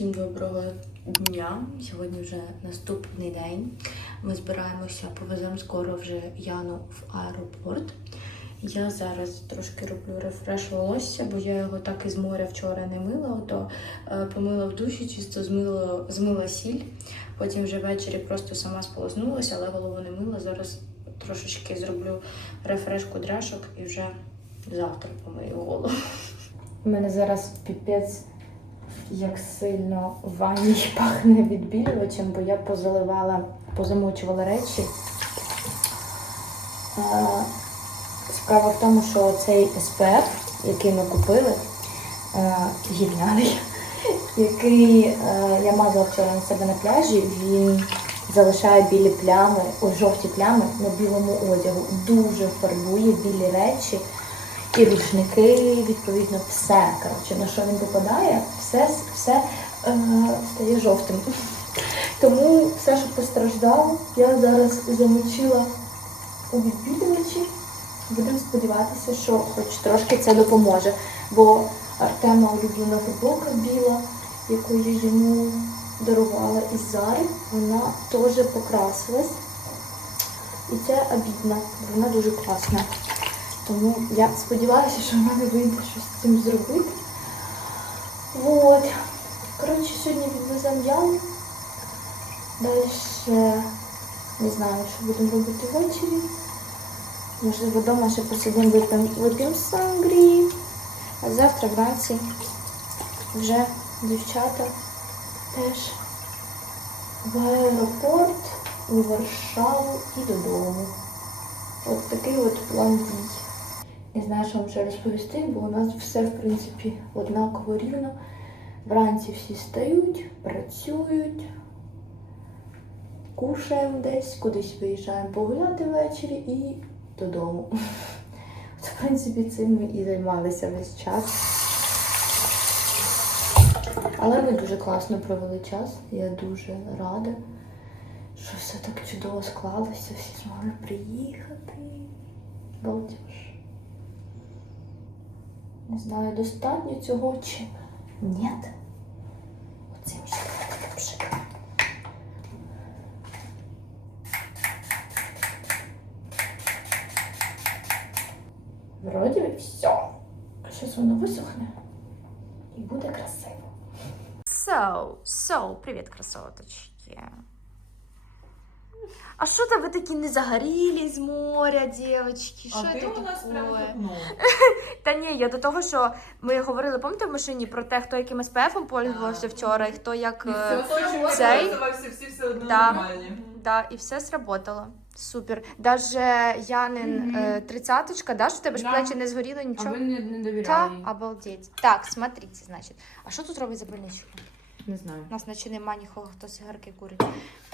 Всім доброго дня. Сьогодні вже наступний день. Ми збираємося, повеземо скоро вже Яну в аеропорт. Я зараз трошки роблю рефреш волосся, бо я його так із моря вчора не мила. Ото е, помила в душі, чисто змила, змила сіль. Потім вже ввечері просто сама сполоснулася, але голову не мила. Зараз трошечки зроблю рефреш кудряшок і вже завтра помию голову. У мене зараз піпець як сильно в ванні пахне відбілювачем, бо я позаливала, позамочувала речі. Справа в тому, що цей SPF, який ми купили, гівняний, який я мазала вчора на себе на пляжі, він залишає білі плями, ой, жовті плями на білому одягу. Дуже фарбує білі речі. І рушники, відповідно, все. Коротше, на що він попадає, все, все е, стає жовтим. Тому все, що постраждало, я зараз замочила у відбілювачі. Будемо сподіватися, що хоч трошки це допоможе. Бо Артема улюблена футболка біла, яку я йому дарувала із Зари, вона теж покрасилась. І це обідно, вона дуже класна. Тому я сподіваюся, що в мене вийде щось з цим зробити. Вот. Коротше, сьогодні відвеземо яму. Далі не знаю, що будемо робити ввечері. Можливо, вдома ще посидимо, вип'ємо вип'ємо сангрії. А завтра вранці вже дівчата теж в аеропорт, у Варшаву і додому. От такий от план дій. Не знаю, що вам ще розповісти, бо у нас все, в принципі, однаково рівно. Вранці всі стають, працюють, кушаємо десь, кудись виїжджаємо погуляти ввечері і додому. В принципі, цим ми і займалися весь час. Але ми дуже класно провели час. Я дуже рада, що все так чудово склалося, всі змогли приїхати. Балдеж. Не знаю, достатньо цього чи ні. Оцим ще таке. Вроді все. Зараз воно висохне і буде красиво. So, so, привіт, красоточки. А що то ви такі не загорілі з моря, дівчатки? Що А ти у нас прям такое? як ну. Та ні, я до того, що ми говорили, пам'ятаєте, в машині про те, хто яким SPF пользувався вчора, і хто як. І е, все, цей? пользувався, всі все одно Да. нормальні. Да, і все сработало. Супер. Даже Янин Мгм. е, тридцяточка, да, що в тебе ж Да. плечі не згоріло А нічого? ви не, не Та, довіряли? їй? обалдеть. Так, смотрите, значить. А що тут робить запальничка? Не знаю. У нас наче нема нікого, хто сигарки курить.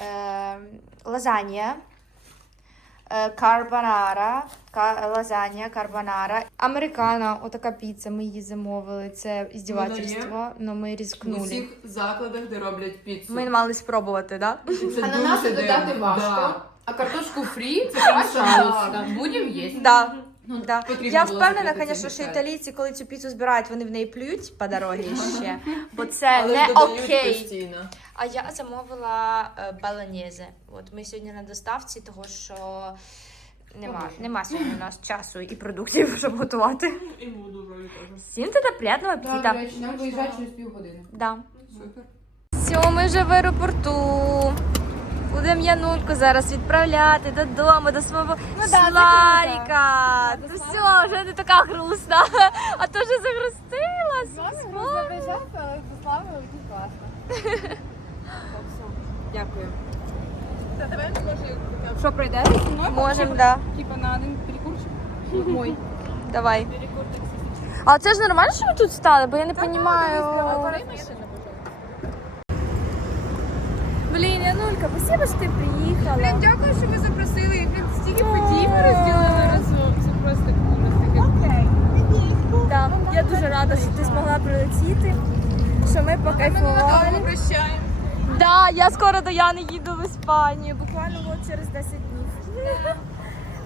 Е, лазанья. Е, карбонара, ка- лазанья, карбонара. Американо, отака піца, ми її замовили. Це іздівательство, але ми В ризикнули. усіх закладах, де роблять піцу. Ми мали спробувати, так? Да? Це Ананаси дуже додати дивно. важко, Да. а картошку фрі це пожалуйста. Будемо їсти. Да. Ну, Да. Я впевнена, звісно, що італійці, коли цю піцу збирають, вони в неї плюють по дорозі ще, бо це Але не окей. постійно. А я замовила е, баланєзе. От ми сьогодні на доставці, того що нема, нема сьогодні у нас часу і продуктів, щоб готувати. І буду вже теж. Всім тоді приємного Так, апетита. речі, нам виїжджати через півгодини. Да. Супер. Все, ми вже в аеропорту. Будемо Янульку зараз відправляти додому, до свого Славіка. Ну все, вже не така грустна, а то вже загрустилась. Дякую. Що пройде? Можемо, да. Типа на один перекурчик? Мой. Давай. А це ж нормально, що ви тут стали? Бо я не розумію. Блін, Янулька, спасибо, що ти приїхала. Блін, дякую, що ви запросили. Блін, стільки подій ми розділили разом. Це просто круто. таке. Да, я дуже рада, що ти змогла прилетіти, що ми покайфували. прощаємо. Да, я скоро до Яни їду в Іспанію, буквально от через 10 днів.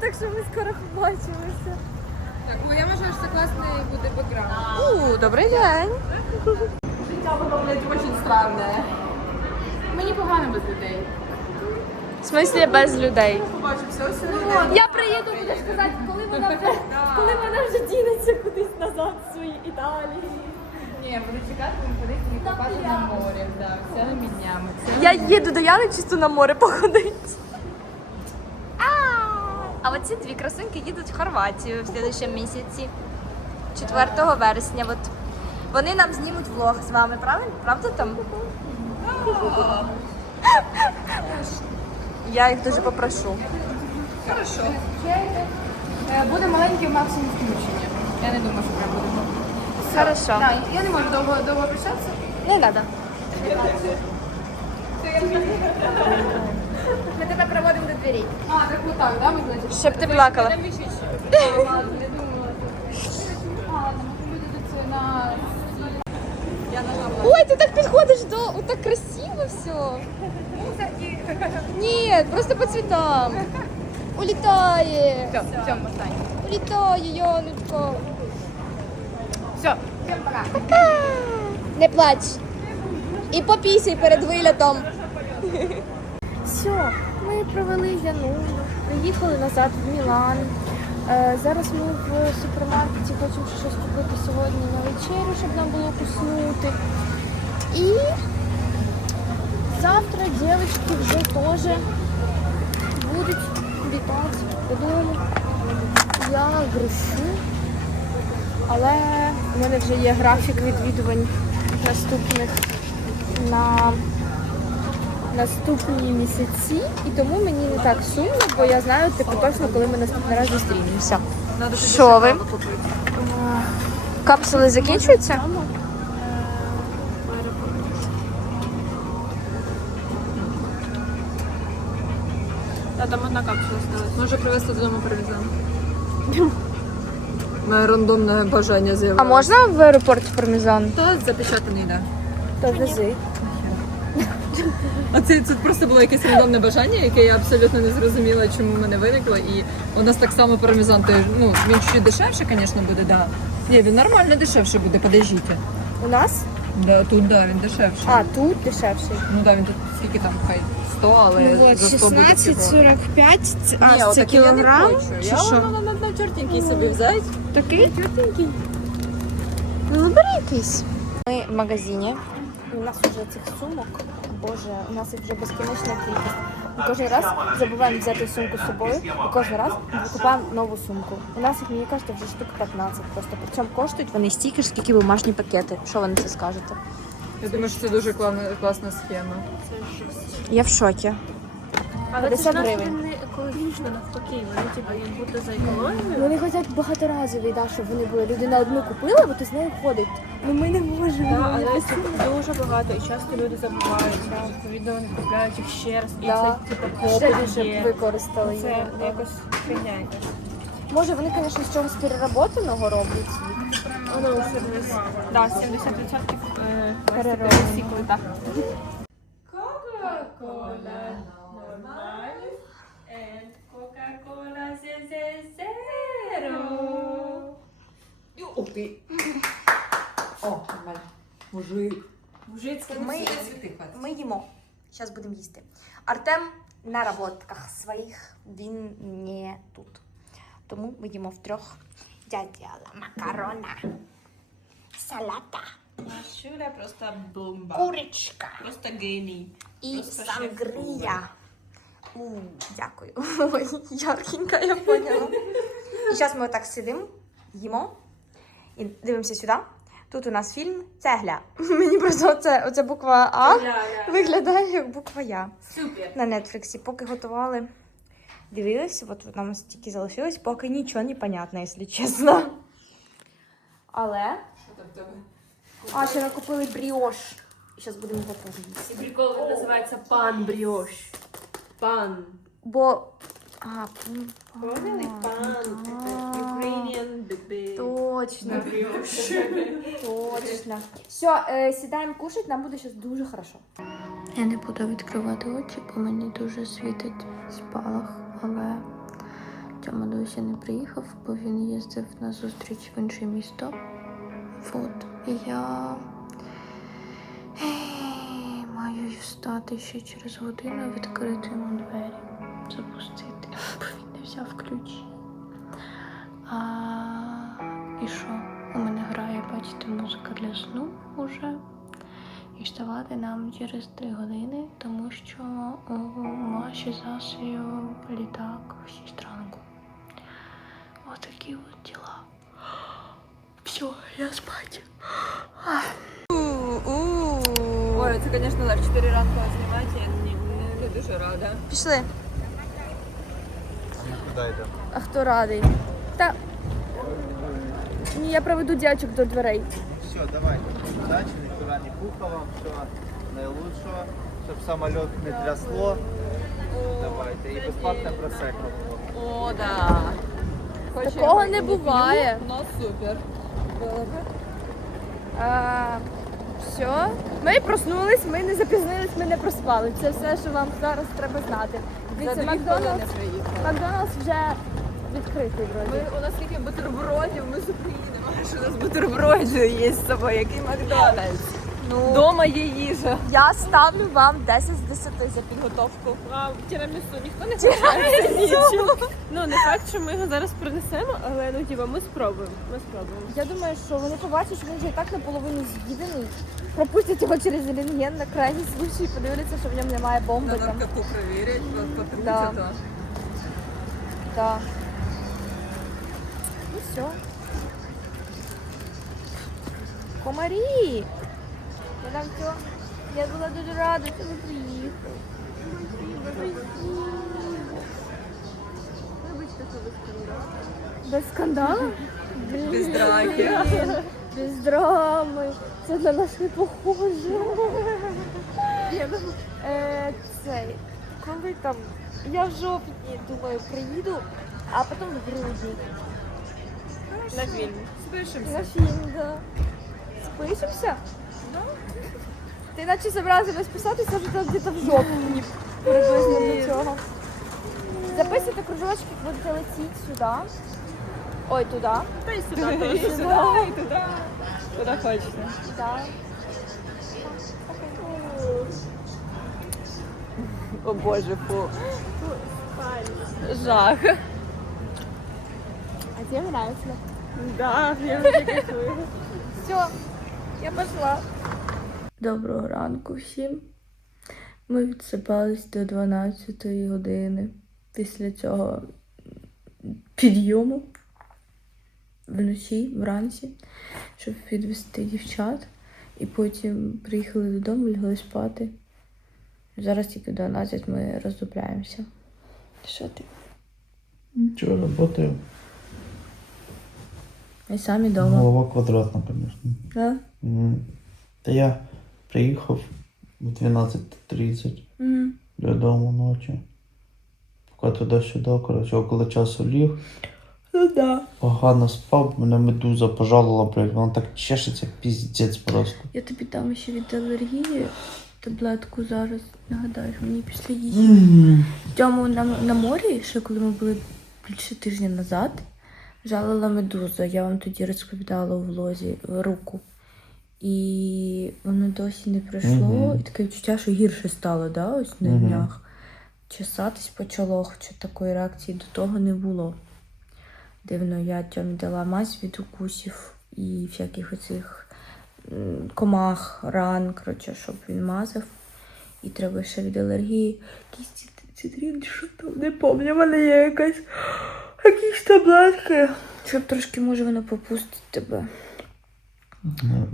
Так що ми скоро побачимося. Так, бо я вважаю, що це класний буде бекграунд. У, добрий день. життя воно, блядь, дуже странне. Мені погано без людей. В смислі без людей. Все все. Я приїду, будеш сказати, коли вона вже, коли вона вже дінеться кудись назад в свої Італії. Ні, буду чекати, він ходить і купати на морі, да, цілими днями. Я їду до Яни чисто на море походити. А, оці дві красуньки їдуть в Хорватію в следующем місяці, 4 вересня. От. Вони нам знімуть влог з вами, правильно? Правда там? Я їх дуже попрошу. Е, Буде маленький максимум включення. Я не думаю, що прям буде. Хорошо. Да, я не можу довго довго прощатися. Не треба. Ми тебе проводимо до дверей. А, так отак, да, ми значить? Щоб ти плакала. Там ще ще. А, ладно, я думала. А, ладно, може люди до це на... Ой, ти підходиш до. О, так красиво все. Ні, просто по цвітам. Улітає. Все, все. Улітає, Яночка. Все, всім пока. Пока. Не плач. І попісяй перед вилітом. Все, ми провели Янулю, приїхали назад в Мілан. Е, зараз ми в супермаркеті хочемо щось купити сьогодні на вечерю, щоб нам було куснути. І завтра дівчатки вже теж будуть літати додому. Я грущу. Але у мене вже є графік відвідувань наступних на наступні місяці, і тому мені не так сумно, бо я знаю типу точно, коли ми наступний раз зустрінемося. Що ви? Капсули закінчуються? Та там одна капсула сталася. Може привезти додому привеземо. Моє рандомне бажання А можна в аеропорт пармезан? То запечатаний, да. То вези. А це, це просто було якесь рандомне бажання, яке я абсолютно не зрозуміла, чому в мене виникло. І у нас так само пармезан, теж, ну, він чуть дешевше, звісно, буде, да. Ні, він нормально дешевше буде, подождіть. У нас? Да, тут, да, він дешевший. А, тут дешевший. Ну да, він тут скільки там, хай 100, але Ну от, за 100 буде 16,45. Ні, А, це я не кілограм? хочу. Чи Я що? воно на, на чортенький собі взяти. Такий Чортенький. Ну, бери якийсь. Ми в магазині. У нас вже цих сумок. Боже, у нас їх вже безкінечна кількість. Ми кожен раз забуваємо взяти сумку з собою. І кожен раз викупаємо нову сумку. У нас їх, мені кажуть, вже штук 15 просто. Причому коштують вони стільки ж, скільки бумажні пакети. Що ви на це скажете? Я думаю, що це дуже класна, класна схема. Я в шокі. Але 50 гривень. Екологічно навпаки, вони типу як бути за екологію. Вони хочуть багаторазові, да, щоб вони були. Людина одну купила, бо ти з нею ходить. Ну ми не можемо. Да, але типу, дуже багато і часто люди забувають. Відповідно, вони купляють їх ще раз. І Да. це типу Ще попит більше є. використали Це його. якось фігня якась. Може, вони, звісно, з чогось переработаного роблять їх. Воно все дивись. Да, 70% е, Перероблено. так. Ти. О, нормально. Мужик. Мужицьке Ми, ми їмо. Зараз будемо їсти. Артем на роботках своїх, він не тут. Тому ми їмо втрьох. Я діяла макарона, салата, Шуля просто бомба. курочка Просто геній. і Просто сангрія. У, дякую. Ой, яркенька, я поняла. І зараз ми отак сидимо, їмо і дивимося сюди. Тут у нас фільм Цегля. Мені просто оце, оця буква А виглядає як буква Я. Супер. на Нетфліксі, поки готували, дивилися, от нам стільки залишилось, поки нічого не понятно, якщо чесно. Але. Що там в тебе? А, ще ми купили бріош. І зараз будемо їсти. І прикол називається пан бріош. Пан. Бо. А, Поняли? Пан. Ukrainian baby. Точно. Точно. Все, е, сідаємо кушать, нам буде зараз дуже хорошо. Я не буду відкривати очі, бо мені дуже світить спалах, але Тьома досі не приїхав, бо він їздив на зустріч в інше місто. От. І я маю встати ще через годину, відкрити йому двері, запустити, не взяв ключі. А, і що? У мене грає, бачите, музика для сну уже. І вставати нам через три години, тому що у Маші засію літак в 6 ранку. Отакі от діла. Все, я спать. Ой, це, звісно, легше 4 ранку знімати, я не, не дуже рада. Пішли. Йдемо? А хто радий? Та ні, я проведу дівчинок до дверей. Все, давайте. Удачи, никуда не пухало вам, все наилучшего, чтобы самолет не трясло. Давайте. І безплатне просеко було. О, да. Хоч Такого не буває. Ну, супер. А, все. Ми проснулись, ми не запізнились, ми не проспали. Це все, що вам зараз треба знати. Дивіться, Макдональдс. Макдональдс вже відкритий вроді. Ми, у нас скільки бутербродів, ми з України. Маєш, у нас бутербродів є з собою, який Макдональдс. Ну, Дома є їжа. я ставлю вам 10 з 10 за підготовку. А тірамісу ніхто не хоче. Ну не факт, що ми його зараз принесемо, але ну тіба ми спробуємо. Ми спробуємо. Я думаю, що вони побачать, що він вже і так наполовину з'їдений. Пропустять його через рентген на крайній случай, подивляться, що в ньому немає бомби там. наркоту перевірять, Да. а. Да. Ну все. Комарі! Я там все. Я була дуже рада, що ви приїхали. Без скандалу? Блін. Без драки. Без драми. Це на нас не похоже. Е, цей, коли там, я в жовтні, думаю, приїду, а потім в грудні. На фільм. Спишемося. На фільм, да. Спишемося? Ти наче зобразилась вже там десь в жовтні, приблизно до цього. Записуйте кружочки, будете летіти сюди. Ой, туди. Та й сюди. І сюди, і туди. Куди хочете. Так. О боже, фу. Жах. А тебе нравится? Да, я кайфую. Все, я пошла. Доброго ранку всім. Ми відсипались до 12 години після цього підйому вночі, вранці, щоб відвести дівчат. І потім приїхали додому, лягли спати. Зараз тільки 12 ми роздупляємося. Що ти? Ничего, работаю. Ми самі вдома. Голова квадратна. Да? Та я приїхав в 12.30 Мгм. додому ночі. Поки туди-сюди, коротше, около часу ліг. Ну да. Погано спав, мене медуза пожалила, блядь, вона так чешеться, піздець просто. Я тобі дам ще від алергії таблетку зараз. Нагадаєш мені після. В цьому на, на морі, ще коли ми були більше тижня назад, жалила медуза. Я вам тоді розповідала у влозі руку. І воно досі не пройшло. Мгм. І таке відчуття, що гірше стало, да, ось на Мгм. днях. Чесатись почало, хоча такої реакції до того не було. Дивно, я Тьомі дала мазь від укусів і всяких оцих комах, ран, коротше, щоб він мазав. І треба ще від алергії. Якийсь цит- цитрин, що там, не пам'ятаю, в мене є якась якісь таблетки. Щоб трошки, може, воно попустить тебе. Не.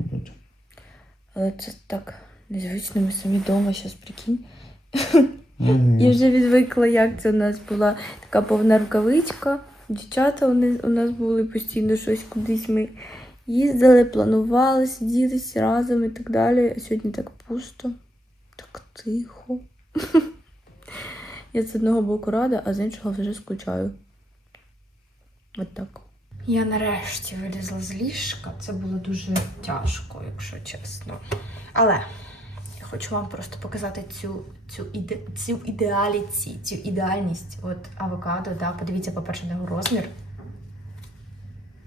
Але це так незвично, ми самі вдома, зараз прикинь. Мгм. Я вже відвикла, як це у нас була така повна рукавичка. Дівчата вони, у нас були постійно щось кудись ми їздили, планували, сиділися разом і так далі. А сьогодні так пусто, так тихо. Я з одного боку рада, а з іншого вже скучаю. От так. Я нарешті вилізла з ліжка. Це було дуже тяжко, якщо чесно. Але я хочу вам просто показати цю, цю, іде, цю ідеаліці, цю ідеальність. От авокадо, да, подивіться, по-перше, на його розмір.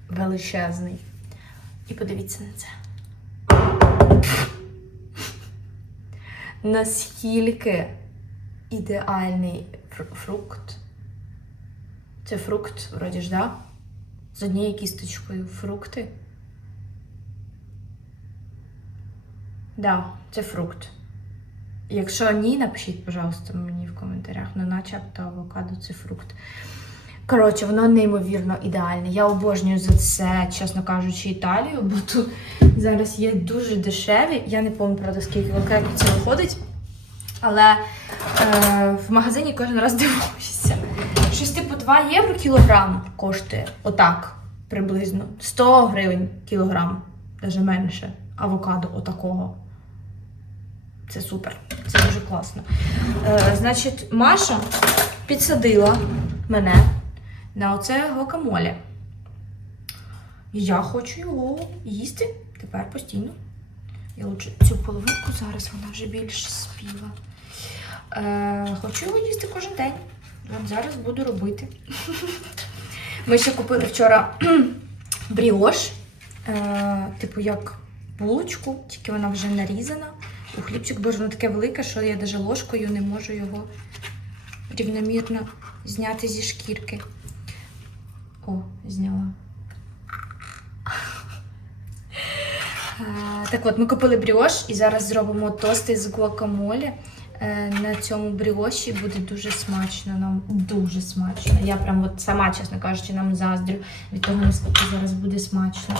Величезний. І подивіться на це. наскільки ідеальний фрукт. Це фрукт, вроді ж, да? З однією кісточкою фрукти. Да, це фрукт. Якщо ні, напишіть, пожалуйста, мені в коментарях. Ну, начебто авокадо це фрукт. Коротше, воно неймовірно ідеальне. Я обожнюю за це, чесно кажучи, Італію, бо тут зараз є дуже дешеві. Я не пам'ятаю, правда, скільки конкретно це виходить. Але е, в магазині кожен раз дивуюся. Щось типу 2 євро кілограм коштує. Отак, приблизно. 100 гривень кілограм, навіть менше. Авокадо отакого. Це супер, це дуже класно. Е, значить, Маша підсадила мене на оце гуакамоле. І я хочу його їсти тепер постійно. Я лучше цю половинку зараз вона вже більш спіла. Е, хочу його їсти кожен день. От зараз буду робити. Ми ще купили вчора бріош, е, типу як булочку, тільки вона вже нарізана. У хлібчик, бо ж воно таке велике, що я навіть ложкою не можу його рівномірно зняти зі шкірки. О, зняла. Е, Так от, ми купили бріош і зараз зробимо тости з гуакамолі. Е, На цьому бріоші буде дуже смачно. Нам дуже смачно. Я прям от сама, чесно кажучи, нам заздрю від того, наскільки зараз буде смачно.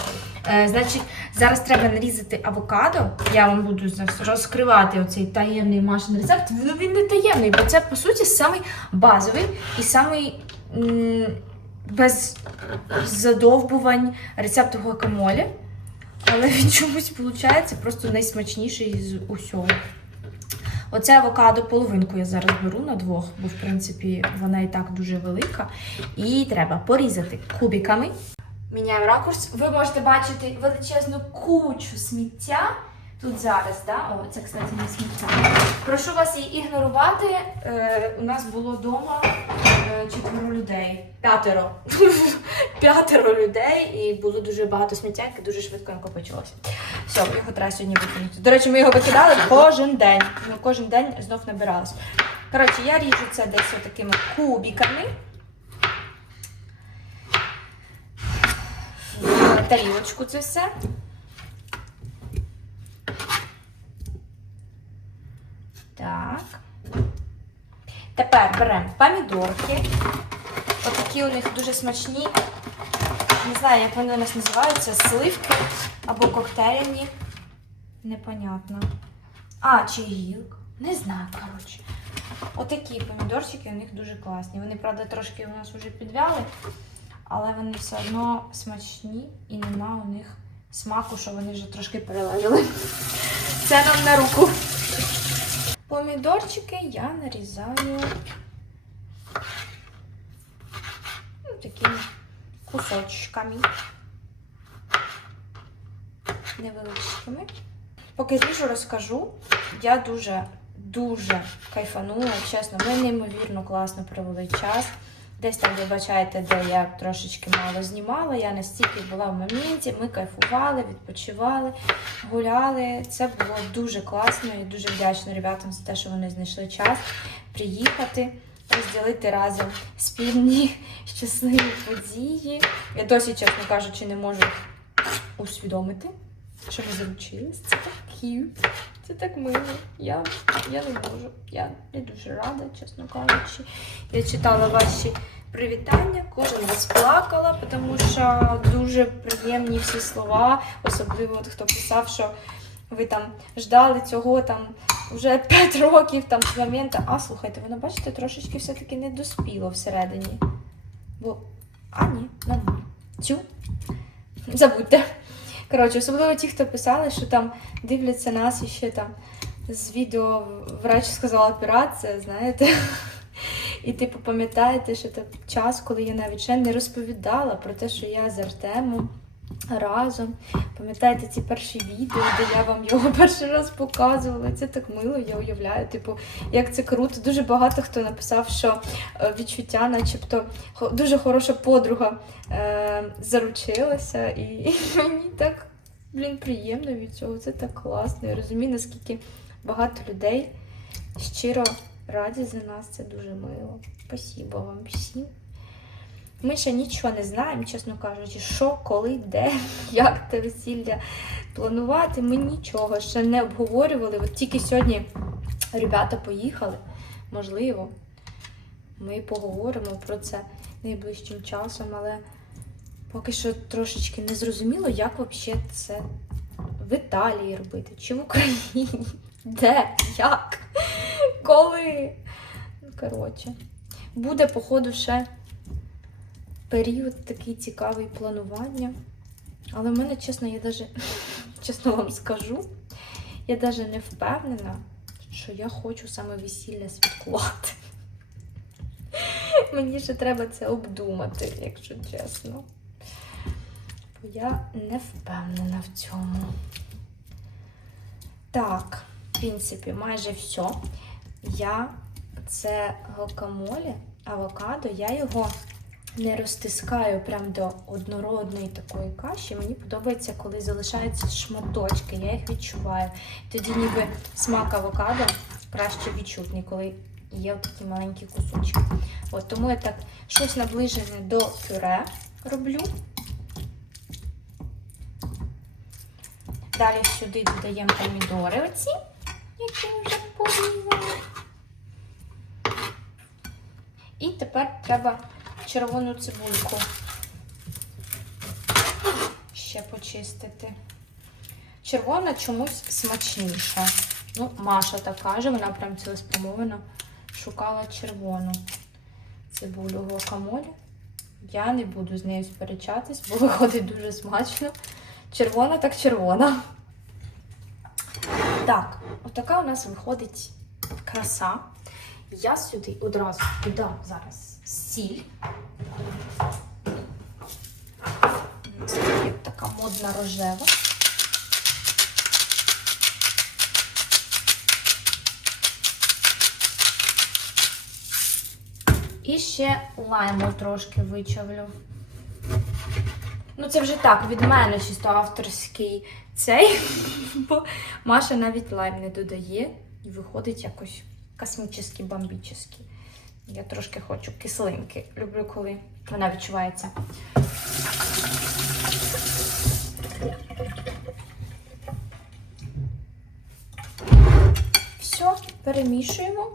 Е, Значить, зараз треба нарізати авокадо. Я вам буду зараз розкривати оцей таємний Машин рецепт. Ну він не таємний, бо це по суті самий базовий і самий м, без задовбувань рецепт гуакамолі. Але він чомусь виходить просто найсмачніший з усього. Оце авокадо половинку я зараз беру на двох, бо в принципі вона і так дуже велика. І треба порізати кубиками. Міняємо ракурс. Ви можете бачити величезну кучу сміття. Тут зараз, да? О, це, кстати, не сміття. Прошу вас її ігнорувати. Е, у нас було вдома четверо людей. П'ятеро. П'ятеро людей, і було дуже багато сміття, яке дуже швидко накопичилося. Все, його треба сьогодні викинути. До речі, ми його викидали кожен день. Кожен день знов набиралися. Коротше, я ріжу це десь такими кубиками. В тарілочку це все. Так. Тепер беремо помідорки. Отакі у них дуже смачні. Не знаю, як вони у нас називаються, сливки або коктейльні. Непонятно. А, чи гілк? Не знаю, коротше. Отакі помідорчики у них дуже класні. Вони, правда, трошки у нас вже підвяли, але вони все одно смачні і нема у них смаку, що вони вже трошки перележали. Це нам на руку. Помідорчики я нарізаю ну, такими кусочками невеличкими. Поки ріжу, розкажу. Я дуже, дуже кайфанула, чесно, ми неймовірно класно провели час. Десь там ви бачаєте, де я трошечки мало знімала. Я настільки була в моменті, ми кайфували, відпочивали, гуляли. Це було дуже класно і дуже вдячна ребятам за те, що вони знайшли час приїхати, розділити разом спільні щасливі події. Я досі, чесно кажучи, не можу усвідомити, що ми заручились. Це так cute, це так мило. Я, я не можу. Я не дуже рада, чесно кажучи. Я читала ваші привітання, кожен раз плакала, тому що дуже приємні всі слова, особливо от хто писав, що ви там ждали цього там вже 5 років там з моменту. А слухайте, воно бачите, трошечки все-таки не доспіло всередині. Бо. А, ні, нормально. Цю. Забудьте. Коротше, особливо ті, хто писали, що там дивляться нас і ще там з відео врач сказала операція, знаєте. І типу пам'ятаєте, що це час, коли я навіть ще не розповідала про те, що я з Артемом разом. Пам'ятаєте ці перші відео, де я вам його перший раз показувала. Це так мило, я уявляю. Типу, як це круто. Дуже багато хто написав, що е, відчуття, начебто, дуже хороша подруга е, заручилася, і, мені так блін приємно від цього. Це так класно. Я розумію, наскільки багато людей щиро раді за нас. Це дуже мило. Спасибо вам всім. Ми ще нічого не знаємо, чесно кажучи, що, коли, де, як те весілля планувати. Ми нічого ще не обговорювали. От тільки сьогодні ребята поїхали. Можливо, ми поговоримо про це найближчим часом, але поки що трошечки не зрозуміло, як взагалі це в Італії робити, чи в Україні. Де? Як? Коли? Ну, коротше. Буде, походу, ще період такий цікавий планування. Але в мене, чесно, я даже, чесно вам скажу, я даже не впевнена, що я хочу саме весілля святкувати. Мені ще треба це обдумати, якщо чесно. Бо я не впевнена в цьому. Так, в принципі, майже все. Я це гокамолі, авокадо, я його не розтискаю прям до однородної такої каші. Мені подобається, коли залишаються шматочки, я їх відчуваю. Тоді ніби смак авокадо краще відчутний, коли є такі маленькі кусочки. От тому я так щось наближене до пюре роблю. Далі сюди додаємо помідори оці, які вже порізані. І тепер треба червону цибульку ще почистити. Червона чомусь смачніша. Ну, Маша так каже, вона прям цілеспрямовано шукала червону цибулю гуакамолі. Я не буду з нею сперечатись, бо виходить дуже смачно. Червона так червона. Так, отака у нас виходить краса. Я сюди одразу додам зараз сіль. Така модна рожева. І ще лайму трошки вичавлю. Ну, це вже так, від мене чисто авторський цей, бо Маша навіть лайм не додає і виходить якось космічний, бомбічний. Я трошки хочу кислинки. Люблю, коли вона відчувається. Все, перемішуємо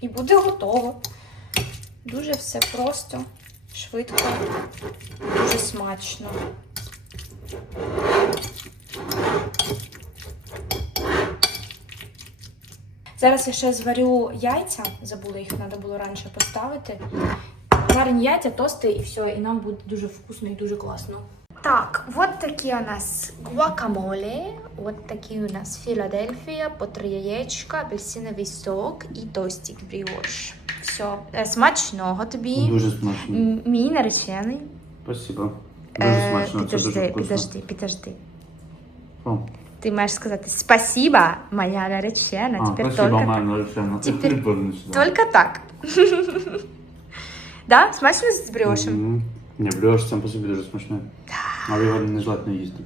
і буде готово. Дуже все просто, швидко, дуже смачно. Зараз я ще зварю яйця, забула їх, треба було раніше поставити. Варені яйця, тости і все, і нам буде дуже вкусно і дуже класно. Так, вот такі у нас гуакамоле, вот такі у нас Філадельфія, по три яєчка, апельсиновий сок і тостик бріош. Все, смачного тобі. Дуже смачно. Мій наречений. Спасибо. Дуже Е, смачно, це підожди, дуже вкусно. підожди, підожди. О, Ти маєш сказати спасіба, моя наречена. А, Тепер спасибо, только, моя наречена. Тепер- Прикольно сюди. только так. да? Смачно з брюшем? Мгм. Не, брюш сам по собі дуже смачне. Але його не желательно їсти.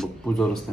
Бо пузо росте.